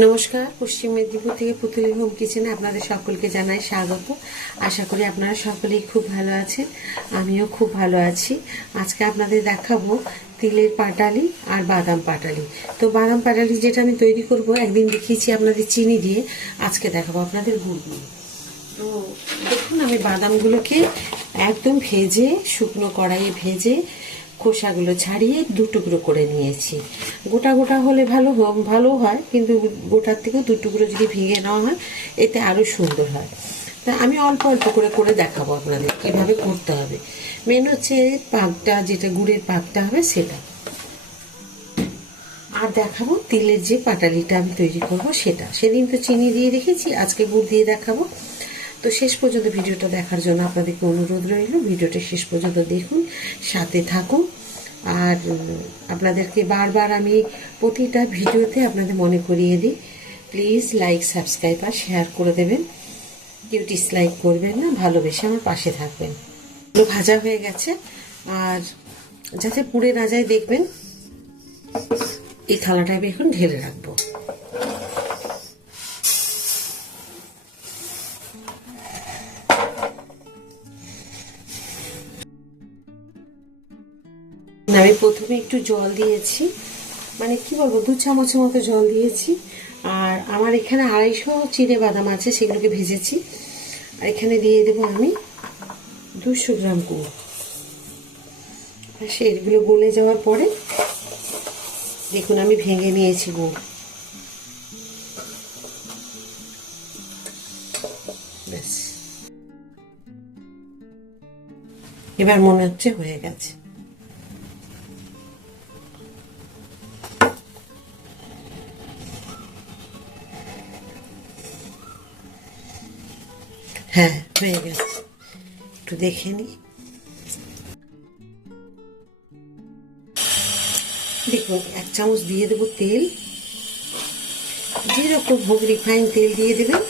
নমস্কার, পশ্চিম মেদিনীপুর থেকে পুতুলি হোম কিচেনে আপনাদের সকলকে জানাই স্বাগত। আশা করি আপনারা সকলেই খুব ভালো আছেন, আমিও খুব ভালো আছি। আজকে আপনাদের দেখাবো তিলের পাটালি আর বাদাম পাটালি। তো বাদাম পাটালি যেটা আমি তৈরি করব, একদিন দেখিয়েছি আপনাদের চিনি দিয়ে, আজকে দেখাবো আপনাদের গুড় দিয়ে। তো দেখুন, আমি বাদামগুলোকে একদম ভেজে, শুকনো কড়াইয়ে ভেজে খোসাগুলো ছাড়িয়ে দু টুকরো করে নিয়েছি। গোটা গোটা হলে ভালো হয়, কিন্তু গোটার থেকেও দু টুকরো যদি ভেঙে নেওয়া হয় এতে আরও সুন্দর হয়। তা আমি অল্প অল্প করে দেখাবো আপনাদের কীভাবে করতে হবে। মেন হচ্ছে পাকটা, যেটা গুড়ের পাকটা হবে সেটা, আর দেখাবো তিলের যে পাটালিটা আমি তৈরি করব সেটা। সেদিন তো চিনি দিয়ে রেখেছি, আজকে গুড় দিয়ে দেখাবো। তো শেষ পর্যন্ত ভিডিওটা দেখার জন্য আপনাদেরকে অনুরোধ রইল, ভিডিওটা শেষ পর্যন্ত দেখুন, সাথে থাকুন। আর আপনাদেরকে বারবার আমি প্রতিটা ভিডিওতে আপনাদের মনে করিয়ে দিই, প্লিজ লাইক, সাবস্ক্রাইব আর শেয়ার করে দেবেন। কেউ ডিসলাইক করবেন না, ভালোবেসে আমার পাশে থাকবেন। এগুলো ভাজা হয়ে গেছে, আর যাতে পুড়ে না যায় দেখবেন। এই থালাটা আমি এখন ঢেলে রাখবো। আমি প্রথমে একটু জল দিয়েছি, মানে কি বলবো, 2 চামচের মতো জল দিয়েছি। আর আমার এখানে 250 চিড়ে বাদাম আছে, সেগুলোকে ভেজেছি। আর এখানে দিয়ে দেবো আমি 200 গ্রাম গুড়। সেগুলো গলে যাওয়ার পরে দেখুন আমি ভেঙে নিয়েছি গুড়। ব্যাস, এবার মনে হচ্ছে হয়ে গেছে। হ্যাঁ, হয়ে গেছে, একটু দেখে নি। দেখুন, 1 চামচ দিয়ে দেবো তেল, যেরকম হোক রিফাইন তেল দিয়ে দেবেন।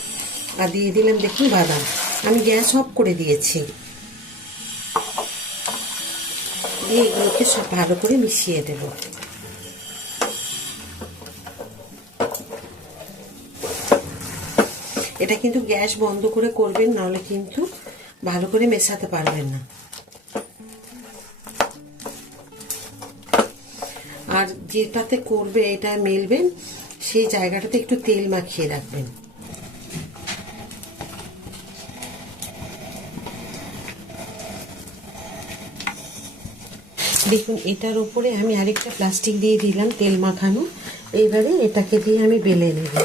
আর দিয়ে দিলাম দেখুন বাদাম, আমি গ্যাস অফ করে দিয়েছি। দিয়ে এগুলোকে সব ভালো করে মিশিয়ে দেব। এটা কিন্তু গ্যাস বন্ধ করে করবেন, নাহলে কিন্তু ভালো করে মেশাতে পারবেন না। আর যেটাতে করবে, এটা মেলবেন, সেই জায়গাটাতে একটু তেল মাখিয়ে রাখবেন। দেখুন, এটার উপরে আমি আরেকটা প্লাস্টিক দিয়ে দিলাম তেল মাখানো। এইবারে এটাকে দিয়ে আমি বেলে নেব।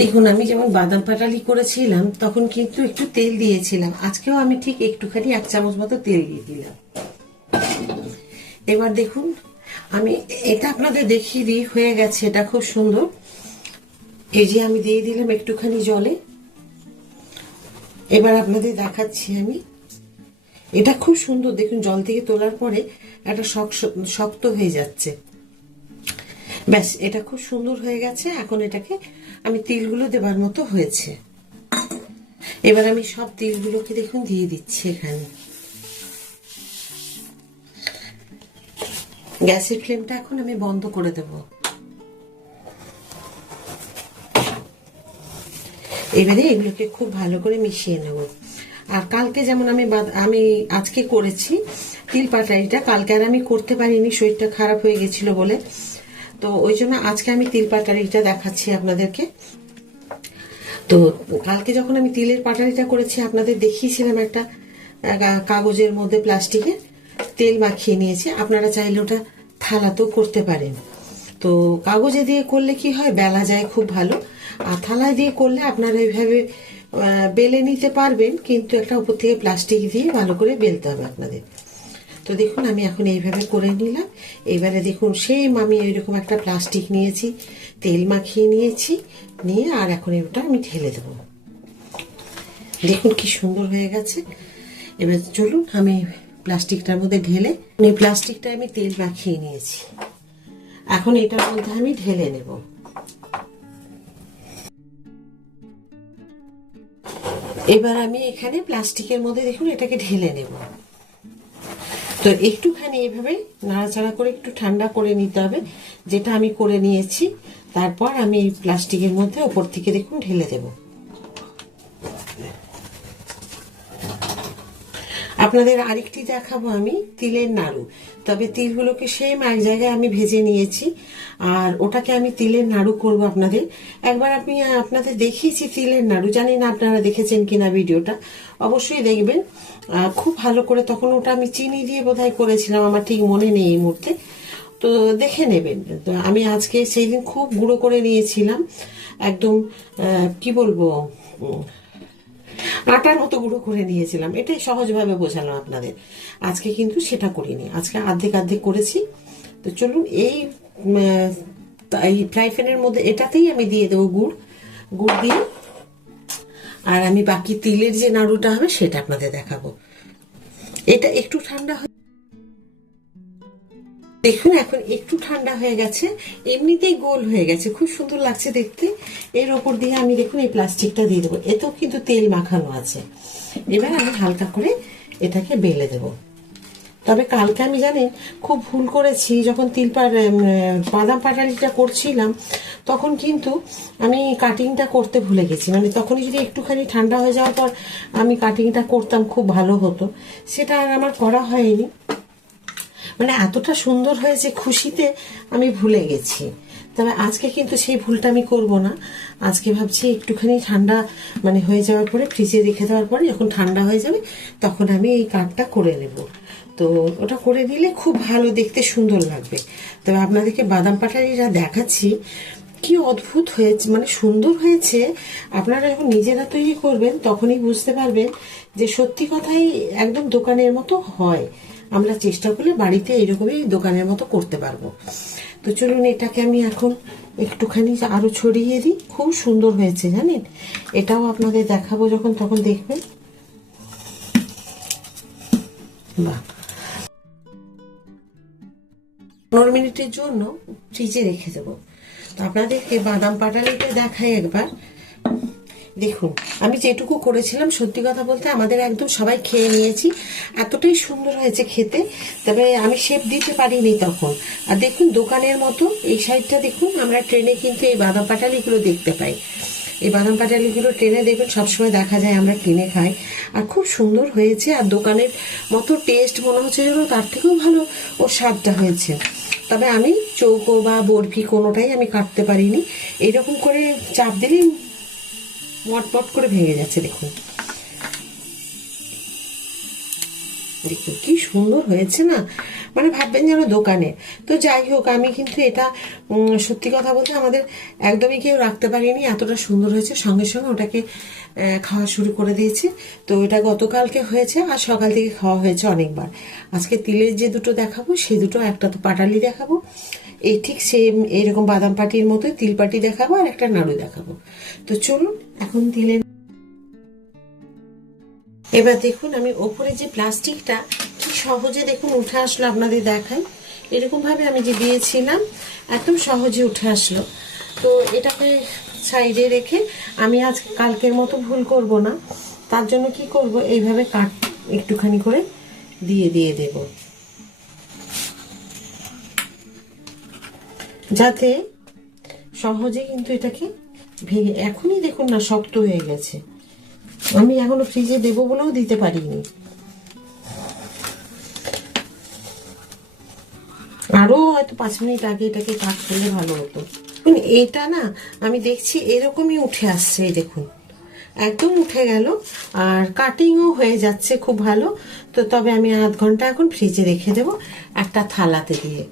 দেখুন, আমি যেমন বাদাম পাটালি করেছিলাম তখন কিন্তু একটু তেল দিয়েছিলাম, আজকেও আমি ঠিক একটুখানি 1 চামচ মতো তেল দিয়ে দিলাম। এবার দেখুন, আমি এটা আপনাদের দেখিয়ে দিই, হয়ে গেছে, এটা খুব সুন্দর। এই যে আমি দিয়ে দিলাম একটুখানি জলে। এবার আপনাদের দেখাচ্ছি আমি, এটা খুব সুন্দর। দেখুন, জল থেকে তোলার পরে একটা শক্ত হয়ে যাচ্ছে। ব্যাস, এটা খুব সুন্দর হয়ে গেছে। এখন এটাকে আমি তিলগুলো দেবার মতো হয়েছে। এবার আমি সব তিলগুলোকে দেখুন দিয়ে দিচ্ছি এখানে। গ্যাসের ফ্লেমটা এখন আমি বন্ধ করে দেব। এবারে এগুলোকে খুব ভালো করে মিশিয়ে নেব। আর কালকে যেমন আমি আজকে করেছি তিল পাটালিটা, কালকে আর আমি করতে পারিনি, শরীরটা খারাপ হয়ে গেছিল বলে। তো ওই জন্য আজকে আমি তিল পাটালিটা দেখাচ্ছি আপনাদেরকে। তো কালকে যখন আমি তিলের পাটালিটা করেছি, আপনাদের দেখিয়েছিলাম একটা কাগজের মধ্যে প্লাস্টিকে তেল মাখিয়ে নিয়েছি। আপনারা চাইলে ওটা থালাতেও করতে পারেন। তো কাগজে দিয়ে করলে কি হয়, বেলা যায় খুব ভালো। আর থালায় দিয়ে করলে আপনারা এইভাবে বেলে নিতে পারবেন, কিন্তু একটা উপর থেকে প্লাস্টিক দিয়ে ভালো করে বেলতে হবে আপনাদের। তো দেখুন, আমি এখন এইভাবে করে নিলাম। এবারে দেখুন, সেম আমি এইরকম একটা প্লাস্টিক নিয়েছি, তেল মাখিয়ে নিয়েছি, নিয়ে আর এখন ওটা আমি ঢেলে দেবো। দেখুন কি সুন্দর হয়ে গেছে। এবার চলুন, আমি প্লাস্টিকটার মধ্যে ঢেলে, এই প্লাস্টিকটা আমি তেল মাখিয়ে নিয়েছি, এখন এটার মধ্যে আমি ঢেলে নেব। এবার আমি এখানে প্লাস্টিকের মধ্যে দেখুন এটাকে ঢেলে নেব। তো একটুখানি এভাবে নাড়াচাড়া করে একটু ঠান্ডা করে নিতে হবে, যেটা আমি করে নিয়েছি। তারপর আমি এই প্লাস্টিকের মধ্যে ওপর থেকে দেখুন ঢেলে দেব। আপনাদের আরেকটি দেখাবো আমি তিলের নাড়ু। তবে তিলগুলোকে সেম এক জায়গায় আমি ভেজে নিয়েছি, আর ওটাকে আমি তিলের নাড়ু করব আপনাদের। একবার আমি আপনাদের দেখিয়েছি তিলের নাড়ু, জানি না আপনারা দেখেছেন কিনা ভিডিওটা, অবশ্যই দেখবেন। খুব ভালো করে, তখন ওটা আমি চিনি দিয়ে বোধহয় করেছিলাম, আমার ঠিক মনে নেই এই মুহূর্তে, তো দেখে নেবেন। তো আমি আজকে সেই দিন খুব গুঁড়ো করে নিয়েছিলাম, একদম কি বলবো, আটার মতো গুঁড়ো করে নিয়েছিলাম। এটাই সহজভাবে বোঝালাম আপনাদের। আজকে কিন্তু সেটা করিনি, আজকে অর্ধেক অর্ধেক করেছি। তো চলুন এই ফ্রাই প্যানের মধ্যে এটাতেই আমি দিয়ে দেবো গুড় দিয়ে, আর আমি বাকি তিলের যে নাড়ুটা হবে সেটা আপনাদের দেখাবো। এটা একটু ঠান্ডা দেখুন, এখন একটু ঠান্ডা হয়ে গেছে, এমনিতেই গোল হয়ে গেছে, খুব সুন্দর লাগছে দেখতে। এর ওপর দিয়ে আমি দেখুন এই প্লাস্টিকটা দিয়ে দেবো, এতেও কিন্তু তেল মাখানো আছে। এবার আমি হালকা করে এটাকে বেলে দেব। তবে কালকে আমি জানেন খুব ভুল করেছি, যখন বাদাম পাটালিটা করছিলাম তখন কিন্তু আমি কাটিংটা করতে ভুলে গেছি। মানে তখনই যদি একটুখানি ঠান্ডা হয়ে যাওয়ার পর আমি কাটিংটা করতাম খুব ভালো হতো, সেটা আর আমার করা হয়নি। মানে এতটা সুন্দর হয়েছে খুশিতে আমি ভুলে গেছি। তবে আজকে কিন্তু সেই ভুলটা আমি করব না। আজকে ভাবছি একটুখানি ঠান্ডা মানে হয়ে যাওয়ার পরে ফ্রিজে রেখে দেওয়ার পরে যখন ঠান্ডা হয়ে যাবে তখন আমি এই কাটটা করে নেব। তো ওটা করে নিলে খুব ভালো দেখতে, সুন্দর লাগবে। তবে আপনাদেরকে বাদাম পাটালিটা দেখাচ্ছি, কি অদ্ভুত হয়েছে, মানে সুন্দর হয়েছে। আপনারা যখন নিজেরা তৈরি করবেন তখনই বুঝতে পারবেন যে সত্যি কথাই একদম দোকানের মতো হয়। আমরা চেষ্টা করলে বাড়িতে এরকমই দোকানের মতো করতে পারবো। তো চলুন এটাকে আমি এখন একটুখানি আরো ছড়িয়ে দিই। খুব সুন্দর হয়েছে জানেন, এটাও আপনাদের দেখাবো যখন, তখন দেখবেন। বাহ, 15 মিনিটের জন্য ফ্রিজে রেখে দেবো। তো আপনাদেরকে বাদাম পাটালিটা দেখাই একবার। দেখুন আমি যেটুকু করেছিলাম, সত্যি কথা বলতে আমাদের একদম সবাই খেয়ে নিয়েছি, এতটাই সুন্দর হয়েছে খেতে। তবে আমি শেপ দিতে পারিনি তখন। আর দেখুন দোকানের মতো এই সাইডটা দেখুন, আমরা ট্রেনে কিন্তু এই বাদাম পাটালিগুলো দেখতে পাই। এই বাদাম পাটালিগুলো ট্রেনে দেখবেন সবসময় দেখা যায়, আমরা কিনে খাই। আর খুব সুন্দর হয়েছে, আর দোকানের মতো টেস্ট মনে হচ্ছে যেন তার থেকেও ভালো ওর স্বাদটা হয়েছে। তবে আমি চৌকো বা বরফি কোনোটাই আমি কাটতে পারিনি, এইরকম করে চাপ দিলেই মটমট করে ভেঙে যাচ্ছে। দেখুন দেখুন কি সুন্দর হয়েছে না, মানে ভাববেন যেন দোকানে। তো যাই হোক, আমি কিন্তু এটা সত্যি কথা বলতে আমাদের একদমই কেউ রাখতে পারিনি, এতটা সুন্দর হয়েছে। সঙ্গে সঙ্গে ওটাকে খাওয়া শুরু করে দিয়েছে। তো এটা গতকালকে হয়েছে, আর সকাল থেকে খাওয়া হয়েছে অনেকবার। আজকে তিলের যে দুটো দেখাবো সেই দুটো, একটা তো পাটালি দেখাবো, এই ঠিক সেম এইরকম বাদাম পাটির মতোই তিল পাটি দেখাবো, আর একটা নাড়ু দেখাবো। তো চলুন এখন তিলের। এবার দেখুন আমি ওপরে যে প্লাস্টিকটা কি সহজে দেখুন উঠে আসলো, আপনাদের দেখাই। এরকম ভাবে আমি যে দিয়েছিলাম একদম সহজে উঠে আসলো। তো এটাকে সাইডে রেখে আমি আজ কালকের মতো ভুল করব না, তার জন্য কি করব, এইভাবে একটুখানি করে দিয়ে দিয়ে দেব, যাতে সহজে কিন্তু এটাকে ভেঙে, এখনই দেখুন না শক্ত হয়ে গেছে। আমি এখনো ফ্রিজে দেবো বলেও দিতে পারিনি, আরো হয়তো 5 মিনিট আগে এটাকে কাট করলে ভালো হতো। এটা না আমি দেখছি এরকমই উঠে আসছে, এই দেখুন একদম উঠে গেল, আর কাটিংও হয়ে যাচ্ছে খুব ভালো। তো তবে আমি আধ ঘন্টা এখন ফ্রিজে রেখে দেবো একটা থালাতে দিয়ে।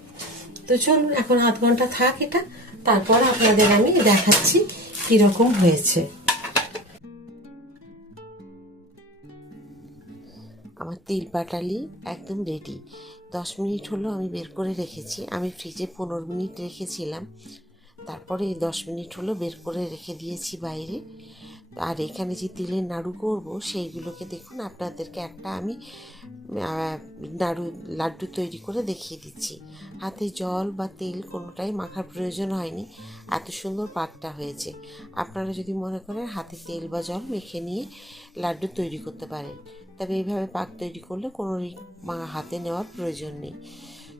তো চলুন এখন আধ ঘন্টা থাক এটা, তারপর আপনাদের আমি দেখাচ্ছি কিরকম হয়েছে। আমার তিল পাটালি একদম রেডি। 10 মিনিট হলো আমি বের করে রেখেছি, আমি ফ্রিজে 15 মিনিট রেখেছিলাম, তারপরে এই 10 মিনিট হলো বের করে রেখে দিয়েছি বাইরে। আর এখানে যে তিলের নাড়ু করব সেইগুলোকে দেখুন, আপনাদেরকে একটা আমি লাড্ডু তৈরি করে দেখিয়ে দিচ্ছি। হাতে জল বা তেল কোনোটাই মাখার প্রয়োজন হয়নি, এত সুন্দর পাকটা হয়েছে। আপনারা যদি মনে করেন হাতে তেল বা জল মেখে নিয়ে লাড্ডু তৈরি করতে পারেন, তবে এইভাবে পাক তৈরি করলে কোনো হাতে নেওয়ার প্রয়োজন নেই।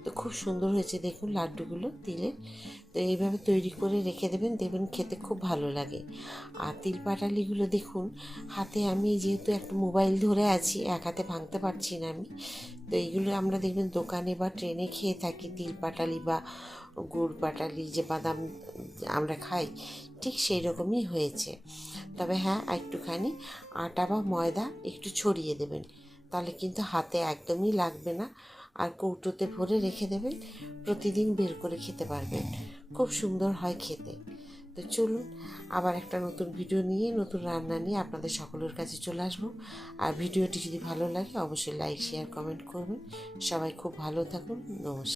তো খুব সুন্দর হয়েছে দেখুন লাড্ডুগুলো তিলের। তো এইভাবে তৈরি করে রেখে দেবেন, দেখবেন খেতে খুব ভালো লাগে। আর তিল পাটালিগুলো দেখুন, হাতে আমি যেহেতু একটা মোবাইল ধরে আছি, এক হাতে ভাঙতে পারছি না আমি। তো এইগুলো আমরা দেখবেন দোকানে বা ট্রেনে খেয়ে থাকি, তিল পাটালি বা গুড় পাটালি যে বাদাম আমরা খাই, ঠিক সেই রকমই হয়েছে। তবে হ্যাঁ, একটুখানি আটা বা ময়দা একটু ছড়িয়ে দেবেন, তাহলে কিন্তু হাতে একদমই লাগবে না। আর কৌটোতে ভরে রেখে দেবেন, প্রতিদিন বের করে খেতে পারবেন, খুব সুন্দর হয় খেতে। তো চলুন আবার একটা নতুন ভিডিও নিয়ে, নতুন রান্না নিয়ে আপনাদের সকলের কাছে চলে আসবো। আর ভিডিওটি যদি ভালো লাগে অবশ্যই লাইক শেয়ার কমেন্ট করবেন। সবাই খুব ভালো থাকুন। নমস্কার।